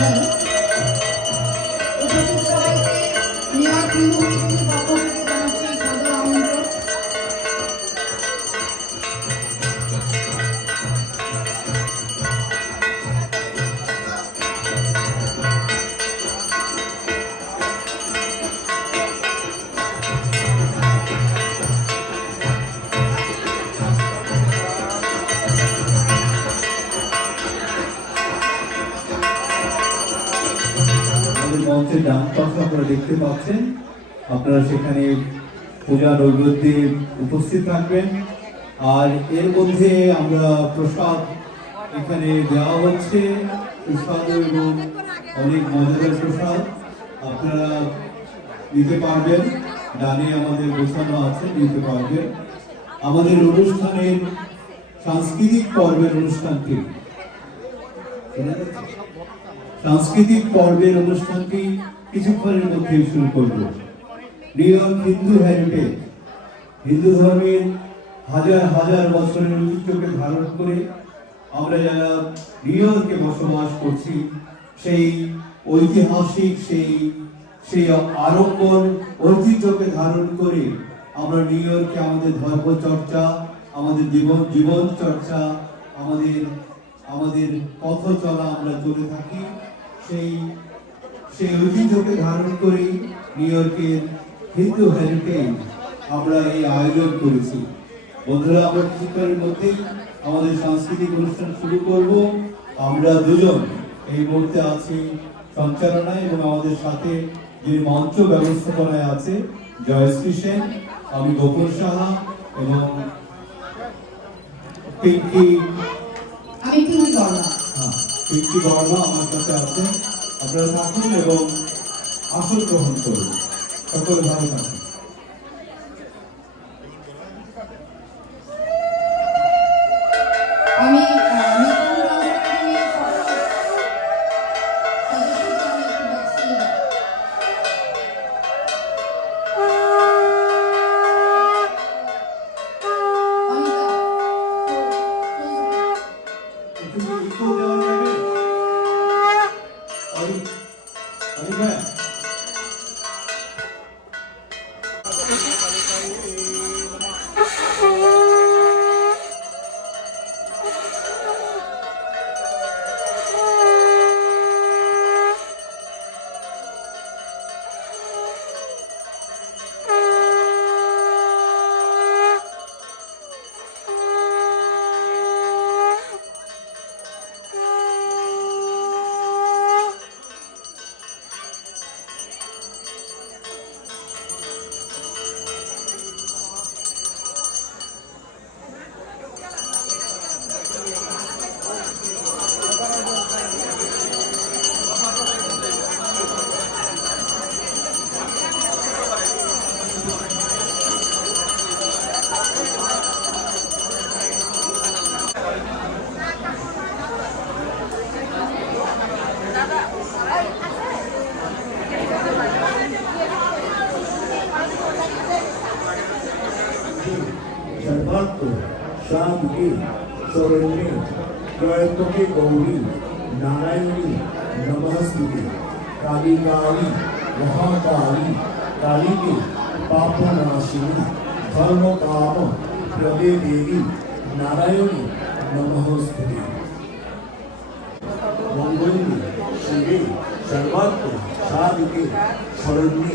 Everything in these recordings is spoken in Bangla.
উপস্থিত মঞ্চের ডান পাশে আপনারা দেখতে পাচ্ছেন, আপনারা সেখানে পূজা নৈবেদ্যে উপস্থিত থাকবেন। আর এর মধ্যে আমরা প্রসাদ এখানে দেওয়া হচ্ছে সুস্বাদু এবং অনেক মজাদার প্রসাদ আপনারা নিতে পারবেন। ডানে আমাদের গোছানো আছে, নিতে পারবেন। আমাদের অনুষ্ঠানের সাংস্কৃতিক পর্বের অনুষ্ঠানটি। শোনা যাচ্ছে? সাংস্কৃতিক পর্বের অনুষ্ঠানটি কিছুক্ষণের মধ্যে শুরু করব। নিউ হিন্দু হেরিটেজ হিন্দু ধর্মের হাজার হাজার বছরের ঐতিহ্যকে ধারণ করে আমরা যারা নিউ ইয়র্কে বসবাস করছি, সেই ঐতিহাসিক, সেই সেই আড়ম্বর ঐতিহ্যকে ধারণ করে আমরা নিউ ইয়র্কে আমাদের ধর্ম চর্চা আমাদের জীবন জীবন চর্চা আমাদের আমাদের পথ চলা আমরা চলে থাকি। সেই সেই ঐতিহ্যকে ধারণ করে নিউ ইয়র্কের হিন্দু হেরিটেজ আমরা এই আয়োজন করেছি। বন্ধুরা আমরা কিছুক্ষণের মধ্যেই আমাদের সাংস্কৃতিক অনুষ্ঠান শুরু করব। আমরা দুজন এই মুহূর্তে আছি সঞ্চালনায় এবং আমাদের সাথে যে মঞ্চ ব্যবস্থাপনায় আছে জয়শ্রী সেন আমি গোকুল সাহা এবং পিঙ্কি আমি পিঙ্কি বর্মা। হ্যাঁ, পিঙ্কি আমার কাছে আছে। আপনারা থাকুন এবং আসল গ্রহণ করুন। সকলে ভালো থাকুন। ね。সমাত্ম সাধুকে শরণ্যে প্রয়ত্নকে গৌরী নারায়ণী, নমস্তুতি কালী কালী মহাকালী, কালীকে পাপনাশিনী, ধর্মকাম, প্রদে দেবী, নারায়ণী, নমস্তুতি। মঙ্গলিনী, শিবে, সর্বাত্ম, সাধুকে, শরণ্যে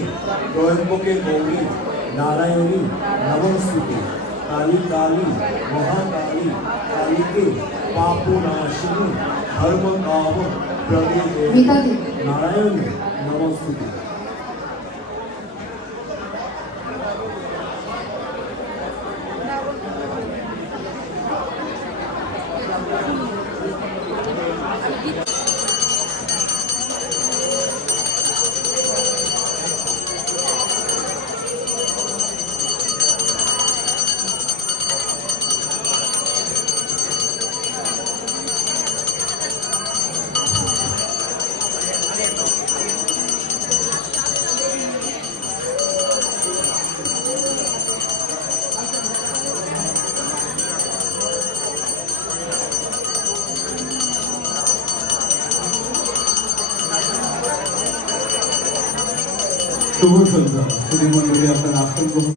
প্রয়ত্নকে গৌরী নারায়ণী, নমস্তুতি। কালী কালী মহাকালী কালীকে পাপনাশিনী ধর্ম কাম প্রদে দেবী মিতালি। নারায়ণী নমস্তুতে শুভ সন্ধ্যা শ্রী মন্ডলী আপনার আসন গ্রহণ